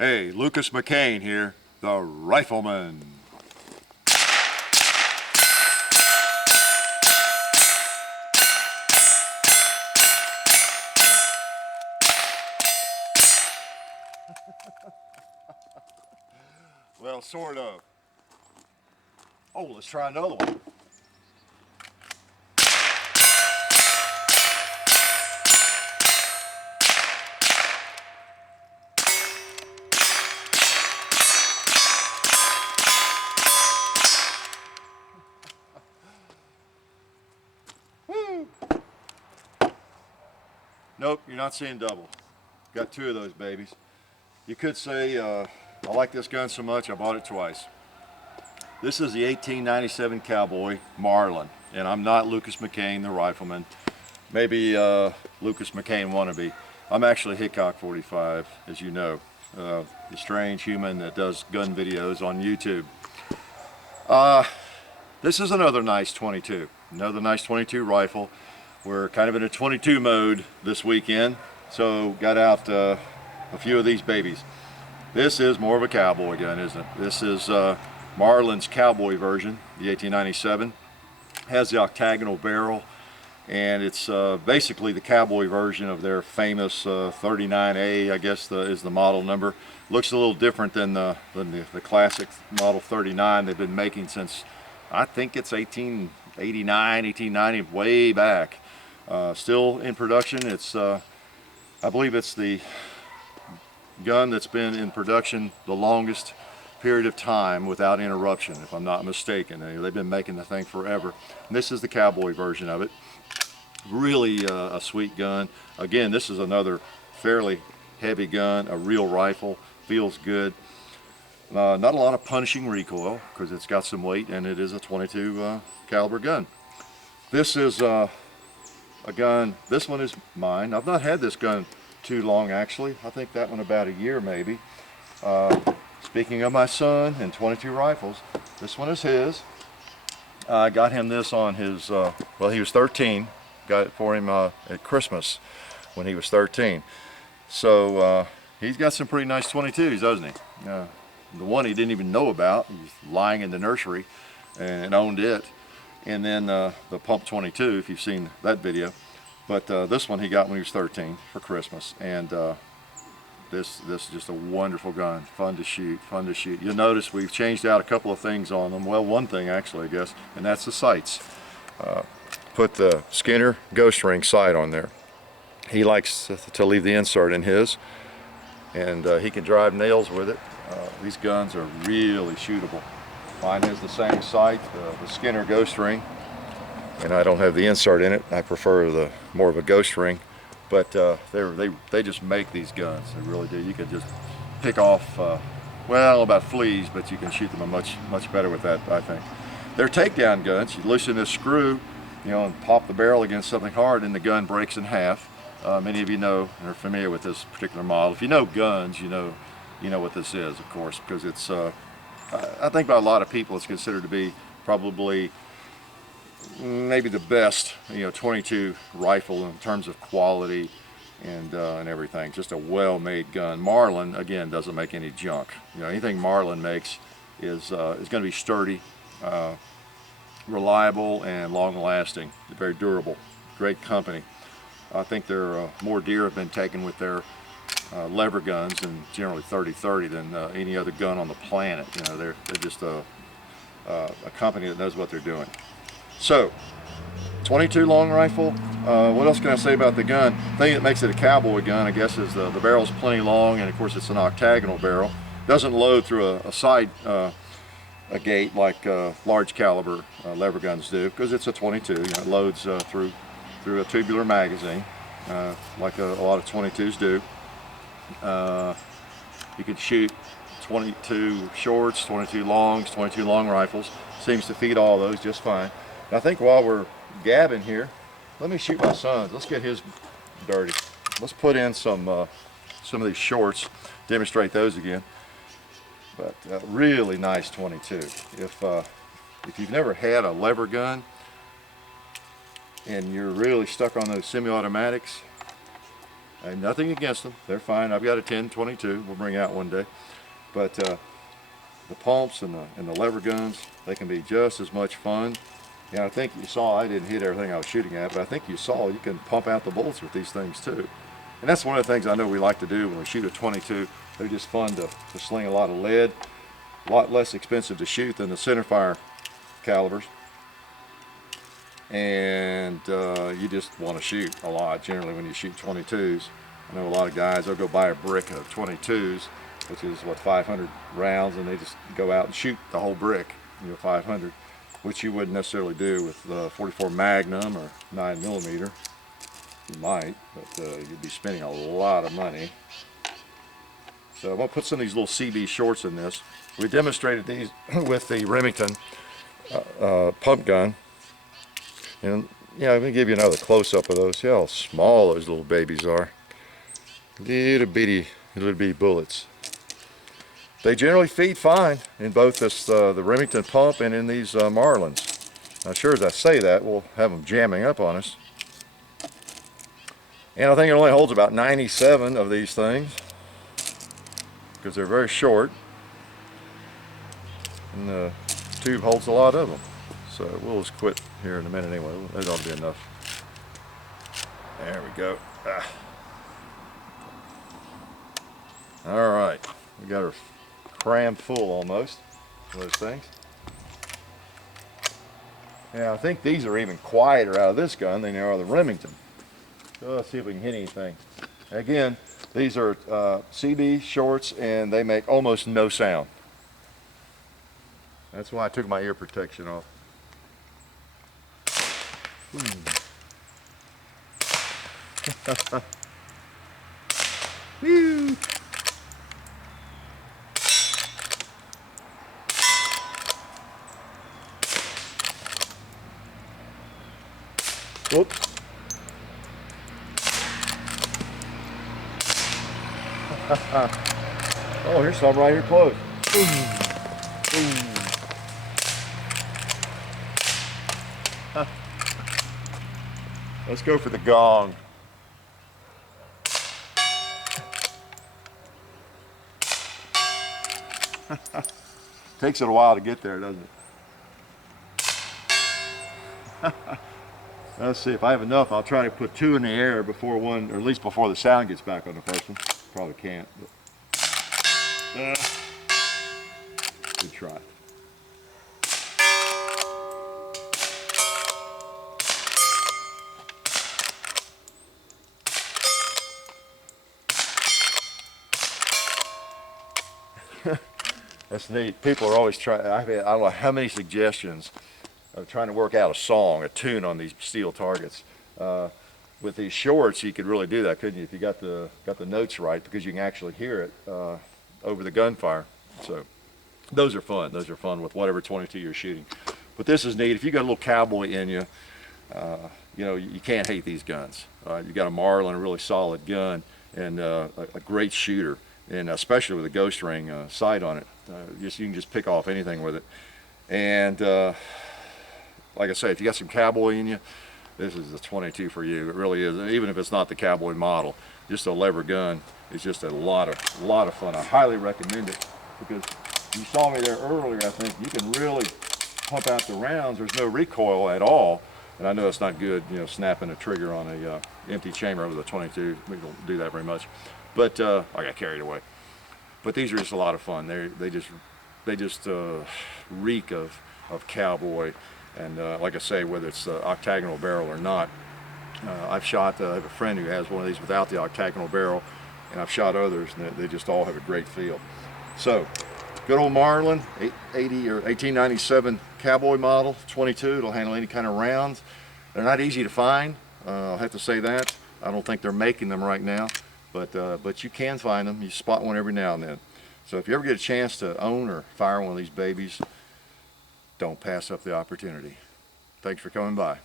Hey, Lucas McCain here, the rifleman. Well, sort of. Oh, let's try another one. Woo! Nope, you're not seeing double. Got two of those babies. You could say, I like this gun so much I bought it twice. This is the 1897 Cowboy Marlin, and I'm not Lucas McCain, the rifleman. Maybe Lucas McCain wannabe. I'm actually Hickok 45, as you know, the strange human that does gun videos on YouTube. This is another nice 22, another nice 22 rifle. We're kind of in a 22 mode this weekend, so got out a few of these babies. This is more of a cowboy gun, isn't it? This is Marlin's Cowboy version, the 1897. Has the octagonal barrel, and it's basically the Cowboy version of their famous 39A, I guess is the model number. Looks a little different than the classic model 39 they've been making since, I think it's 1889, 1890, way back. Still in production. It's, I believe it's the gun that's been in production the longest period of time without interruption, if I'm not mistaken. They've been making the thing forever. And this is the Cowboy version of it. Really a sweet gun. Again, this is another fairly heavy gun, a real rifle, feels good. Not a lot of punishing recoil because it's got some weight and it is a 22 caliber gun. This is a gun, this one is mine. I've not had this gun too long actually. I think that one about a year maybe. Speaking of my son and 22 rifles, this one is his. I got him this on his, well, he was 13. Got it for him at Christmas when he was 13. So he's got some pretty nice 22s, doesn't he? The one he didn't even know about, he's lying in the nursery and owned it. And then the Pump 22, if you've seen that video. But this one he got when he was 13 for Christmas. And this is just a wonderful gun, fun to shoot, fun to shoot. You'll notice we've changed out a couple of things on them. Well, one thing actually, I guess, and that's the sights. Put the Skinner Ghost Ring sight on there. He likes to leave the insert in his, and he can drive nails with it. These guns are really shootable. Mine has the same sight, the Skinner Ghost Ring, and I don't have the insert in it. I prefer the more of a Ghost Ring, but they just make these guns. They really do. You can just pick off, well, about fleas, but you can shoot them much better with that, I think. They're takedown guns. You loosen this screw, you know, and pop the barrel against something hard, and the gun breaks in half. Many of you know and are familiar with this particular model. If you know guns, you know what this is, of course, because it's, I think by a lot of people it's considered to be probably maybe the best, 22 rifle in terms of quality and everything. Just a well-made gun. Marlin, again, doesn't make any junk. Anything Marlin makes is going to be sturdy, reliable, and long-lasting. Very durable. Great company. I think more deer have been taken with their Leverguns, and generally 30-30 than any other gun on the planet. They're just a company that knows what they're doing. So, 22 long rifle. What else can I say about the gun? The thing that makes it a cowboy gun, I guess, is the barrel's plenty long, and of course it's an octagonal barrel. Doesn't load through a side a gate like large caliber Leverguns do, because it's a 22. It loads through a tubular magazine, like a lot of 22s do. You could shoot 22 shorts, 22 longs, 22 long rifles. Seems to feed all those just fine. And I think while we're gabbing here, let me shoot my son's. Let's get his dirty. Let's put in some of these shorts, demonstrate those again. But really nice 22. If you've never had a lever gun and you're really stuck on those semi-automatics, And nothing against them, they're fine. I've got a 10-22 we'll bring out one day. But the pumps and the lever guns, they can be just as much fun. And I think you saw, I didn't hit everything I was shooting at, but I think you saw you can pump out the bullets with these things too. And that's one of the things I know we like to do when we shoot a 22. They're just fun to sling a lot of lead, a lot less expensive to shoot than the centerfire calibers. And you just want to shoot a lot generally when you shoot 22s. I know a lot of guys, they'll go buy a brick of 22s, which is what, 500 rounds, and they just go out and shoot the whole brick, 500, which you wouldn't necessarily do with the 44 Magnum or 9mm. You might, but you'd be spending a lot of money. So I'm going to put some of these little CB shorts in this. We demonstrated these with the Remington pump gun. And yeah, I'm going to give you another close-up of those. See how small those little babies are. Little bitty bullets. They generally feed fine in both this the Remington pump and in these Marlins. Now, sure as I say that, we'll have them jamming up on us. And I think it only holds about 97 of these things because they're very short. And the tube holds a lot of them. So we'll just quit here in a minute anyway. That ought to be enough. There we go. All right, we got her crammed full almost of those things. Yeah, I think these are even quieter out of this gun than they are the Remington. So let's see if we can hit anything. Again, these are CB shorts and they make almost no sound. That's why I took my ear protection off. Woo! Whoops. Oh, here's some right here close. Let's go for the gong. Takes it a while to get there, doesn't it? Let's see, if I have enough, I'll try to put two in the air before one, or at least before the sound gets back on the first one. Probably can't, but good try. That's neat. People are always trying, I don't know how many suggestions of trying to work out a song, a tune on these steel targets. With these shorts, you could really do that, couldn't you? If you got the notes right, because you can actually hear it over the gunfire. So those are fun. Those are fun with whatever 22 you're shooting. But this is neat. If you got a little cowboy in you, you can't hate these guns. You got a Marlin, a really solid gun, and a great shooter, and especially with a ghost ring sight on it. You can just pick off anything with it. And like I say, if you got some cowboy in you, this is the 22 for you. It really is. Even if it's not the Cowboy model, just a lever gun is just a lot of fun. I highly recommend it because you saw me there earlier. I think you can really pump out the rounds. There's no recoil at all, and I know it's not good, snapping a trigger on a empty chamber with a 22. We don't do that very much, but I got carried away. But these are just a lot of fun. They just reek of cowboy. And like I say, whether it's octagonal barrel or not, I've shot, I have a friend who has one of these without the octagonal barrel, and I've shot others, and they just all have a great feel. So, good old Marlin, 1897 Cowboy model, 22, it'll handle any kind of rounds. They're not easy to find, I'll have to say that. I don't think they're making them right now, but you can find them. You spot one every now and then. So if you ever get a chance to own or fire one of these babies, don't pass up the opportunity. Thanks for coming by.